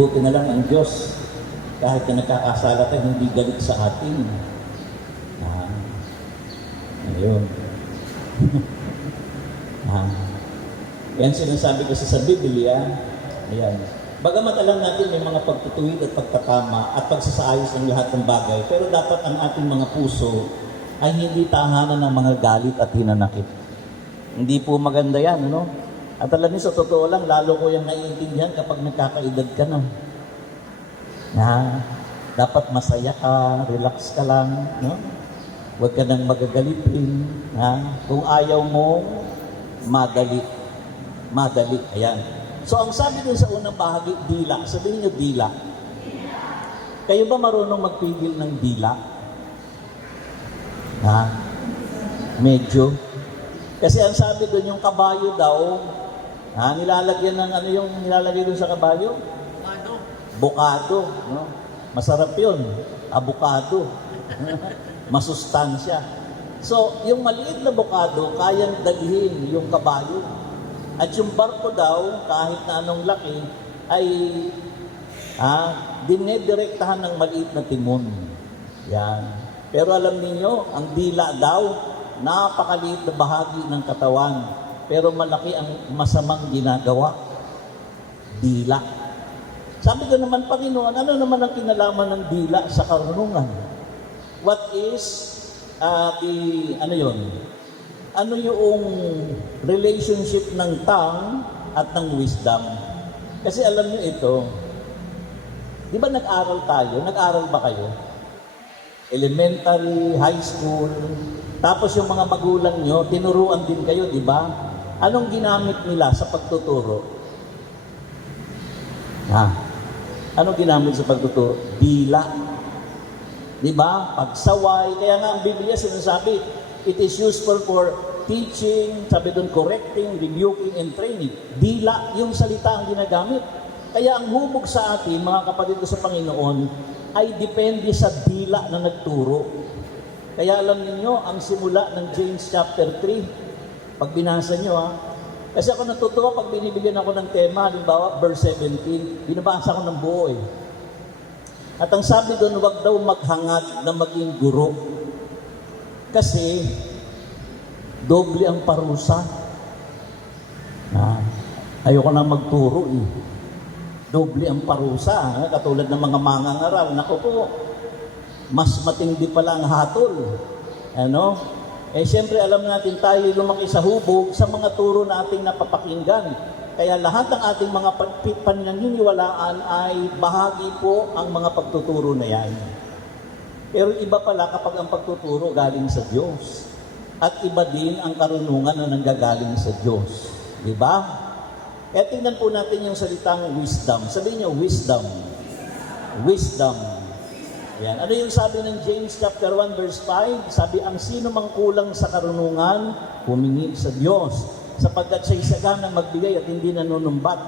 Buti na lang ang Diyos, kahit na nagkakasala tayo, hindi galit sa atin. Ayun. Yan sinasabi kasi sa Biblia. Ayan. Bagamat alam natin may mga pagtutuwid at pagtatama at pagsasaayos ng lahat ng bagay, pero dapat ang ating mga puso ay hindi tahanan ng mga galit at hinanakit. Hindi po maganda yan, ano? At alam niyo, sa totoo lang, lalo ko yung naiintindihan kapag nagkakaedad ka na. Dapat masaya ka, relax ka lang, no? Huwag ka nang magagalitin. Kung ayaw mo, madali. Madali. Ayan. So, ang sabi dun sa unang bahagi, dila. Sabihin niyo, dila. Kayo ba marunong magpigil ng dila? Medyo. Kasi ang sabi dun, yung kabayo daw, nilalagyan ng ano yung nilalagay dun sa kabayo? Bukado. No? Masarap yun. Abukado. Masustansya. So, yung maliit na bukado, kayang dalhin yung kabayo. At yung barko daw, kahit na anong laki, ay dinedirektahan ng maliit na timon. Yan. Pero alam niyo, ang dila daw, napakaliit na bahagi ng katawan. Pero malaki ang masamang ginagawa. Dila. Sabi ko naman, Panginoon, ano naman ang kinalaman ng dila sa karunungan? What is ano yung relationship ng tongue at ng wisdom? Kasi alam niyo ito, di ba nag-aral tayo? Nag-aral ba kayo? Elementary, high school, tapos yung mga magulang nyo, tinuruan din kayo, di ba? Anong ginamit nila sa pagtuturo? Anong ginamit sa pagtuturo? Dila. Di ba? Pagsaway. Kaya nga ang Biblia sinasabi, it is useful for teaching, sabi doon, correcting, rebuking, and training. Dila yung salita ang ginagamit. Kaya ang hubog sa atin, mga kapatid ko sa Panginoon, ay depende sa dila na nagturo. Kaya alam niyo ang simula ng James chapter 3, pag binasa niyo kasi ako natutuwa pag binibigyan ako ng tema, halimbawa verse 17, binabasa ko ng buo At ang sabi doon, huwag daw maghangad na maging guro. Kasi, doble ang parusa. Ayoko nang magturo Doble ang parusa. Katulad ng mga mangangaral. Naku po, mas matindi pala ang hatol. Siyempre alam natin tayo lumaki sa hubog sa mga turo na ating napapakinggan. Kaya lahat ng ating mga pananiniwalaan ay bahagi po ang mga pagtuturo na yan. Pero iba pala kapag ang pagtuturo galing sa Diyos. At iba din ang karunungan na nanggagaling sa Diyos. Di ba? Kaya tingnan po natin yung salitang wisdom. Sabihin niyo, wisdom. Wisdom. Ayan. Ano yung sabi ng James chapter 1 verse 5? Sabi, ang sino mang kulang sa karunungan, humingi sa Diyos, sapagkat siya'y saganang magbigay at hindi nanunumbat.